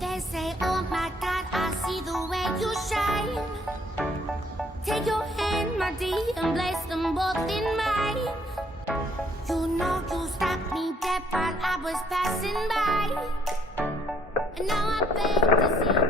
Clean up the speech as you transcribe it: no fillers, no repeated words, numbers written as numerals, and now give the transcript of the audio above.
They say, oh my God, I see the way you shine. Take your hand, my dear, and place them both in mine. You know you stopped me dead while I was passing by. And now I beg to see